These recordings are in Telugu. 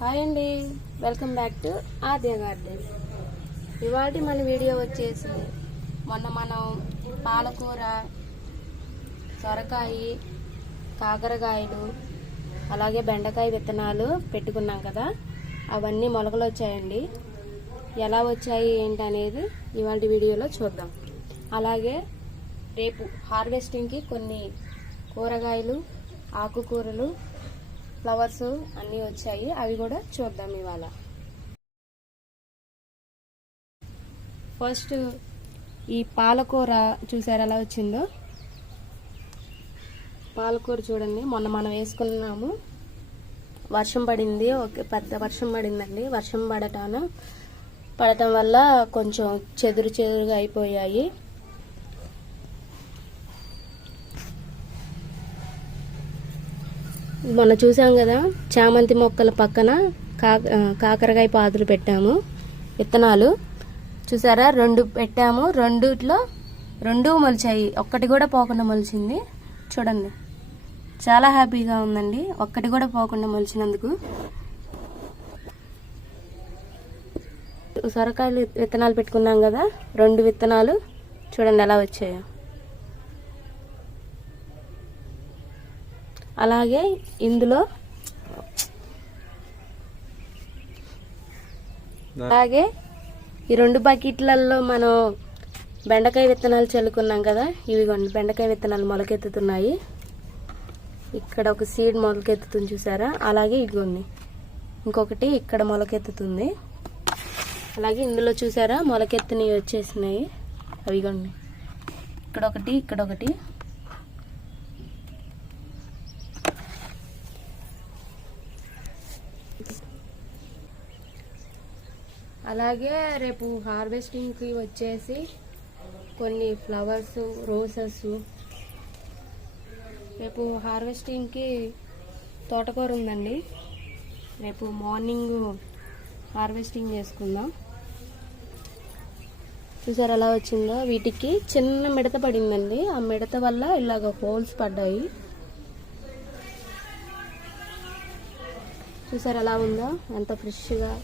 హాయ్ అండి. Welcome back to Aadya garden. ఇవాటి మన వీడియో వచ్చేసి మొన్న మనం పాలకూర సొరకాయ కాకరకాయలు అలాగే బెండకాయ విత్తనాలు పెట్టుకున్నాం కదా. అవన్నీ మొలకలు వచ్చాయండి. ఎలా వచ్చాయి ఏంటి అనేది ఇవాళ వీడియోలో చూద్దాం. అలాగే రేపు హార్వెస్టింగ్కి కొన్ని కూరగాయలు ఆకుకూరలు ఫ్లవర్స్ అన్నీ వచ్చాయి. అవి కూడా చూద్దాం ఇవాళ. ఫస్ట్ ఈ పాలకూర చూసారు ఎలా వచ్చిందో? పాలకూర చూడండి. మొన్న మనం వేసుకున్నాము. వర్షం పడింది. ఒక పెద్ద వర్షం పడిందండి. వర్షం పడటాను పడటం వల్ల కొంచెం చెదురు చెదురుగా అయిపోయాయి. మొన్న చూసాం కదా చామంతి మొక్కల పక్కన కాక కాకరకాయ పాదులు పెట్టాము విత్తనాలు. చూసారా? రెండు పెట్టాము రెండుట్లో రెండు మొలిచాయి. ఒక్కటి కూడా పోకుండా మొలిచింది. చూడండి. చాలా హ్యాపీగా ఉందండి. ఒక్కటి కూడా పోకుండా మొలిచినందుకు. సొరకాయలు విత్తనాలు పెట్టుకున్నాం కదా రెండు విత్తనాలు. చూడండి ఎలా వచ్చాయో. అలాగే ఇందులో అలాగే ఈ రెండు బకెట్లలో మనం బెండకాయ విత్తనాలు చల్లుకున్నాం కదా ఇవిగోండి. బెండకాయ విత్తనాలు మొలకెత్తుతున్నాయి. ఇక్కడ ఒక సీడ్ మొలకెత్తుతుంది చూసారా? అలాగే ఇదిగోండి. ఇంకొకటి ఇక్కడ మొలకెత్తుతుంది. అలాగే ఇందులో చూసారా? మొలకెత్తినవి వచ్చేసినాయి. అవిగోండి. ఇక్కడ ఒకటి ఇక్కడ ఒకటి. అలాగే రేపు హార్వెస్టింగ్కి వచ్చేసి కొన్ని ఫ్లవర్స్ రోసెస్. రేపు హార్వెస్టింగ్కి తోటకూర ఉందండి. రేపు మార్నింగ్ హార్వెస్టింగ్ చేసుకుందాం. చూసారు ఎలా వచ్చిందో? వీటికి చిన్న మిడత పడిందండి. ఆ మిడత వల్ల ఇలాగ హోల్స్ పడ్డాయి. చూసారు ఎలా ఉందో? ఎంత ఫ్రెష్గా.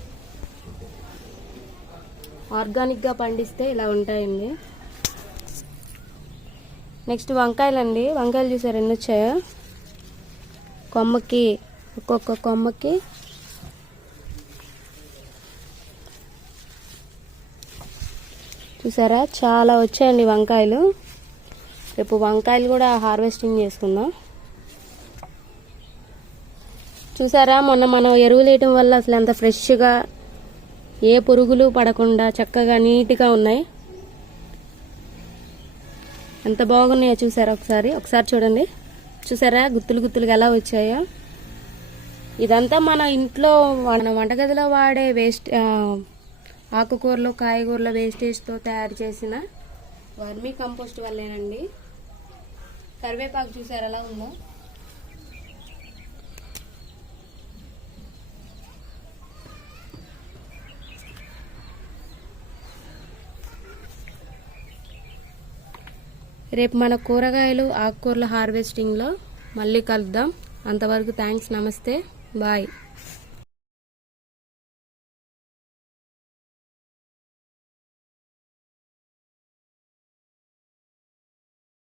ఆర్గానిక్గా పండిస్తే ఇలా ఉంటాయండి. నెక్స్ట్ వంకాయలండి. వంకాయలు చూసారు ఎన్ని వచ్చాయో? కొమ్మకి ఒక్కొక్క కొమ్మకి. చూసారా చాలా వచ్చాయండి వంకాయలు. రేపు వంకాయలు కూడా హార్వెస్టింగ్ చేసుకుందాం. చూసారా? మొన్న మనం ఎరువులు వేయటం వల్ల అసలు ఎంత ఫ్రెష్గా ఏ పురుగులు పడకుండా చక్కగా నీట్గా ఉన్నాయి. ఎంత బాగున్నాయో చూసారా ఒకసారి? ఒకసారి చూడండి. చూసారా? గుత్తులు గుత్తులుగా ఎలా వచ్చాయో. ఇదంతా మన ఇంట్లో మన వంటగదిలో వాడే వేస్ట్ ఆకుకూరలు కాయగూరల వేస్టేజ్తో తయారు చేసిన వర్మీ కంపోస్ట్ వల్లేనండి. కరివేపాకు చూసారు? ఎలా ఉందో? రేపు మన కూరగాయలు ఆకుకూరల హార్వెస్టింగ్లో మళ్ళీ కలుద్దాం. అంతవరకు థ్యాంక్స్ నమస్తే. బాయ్.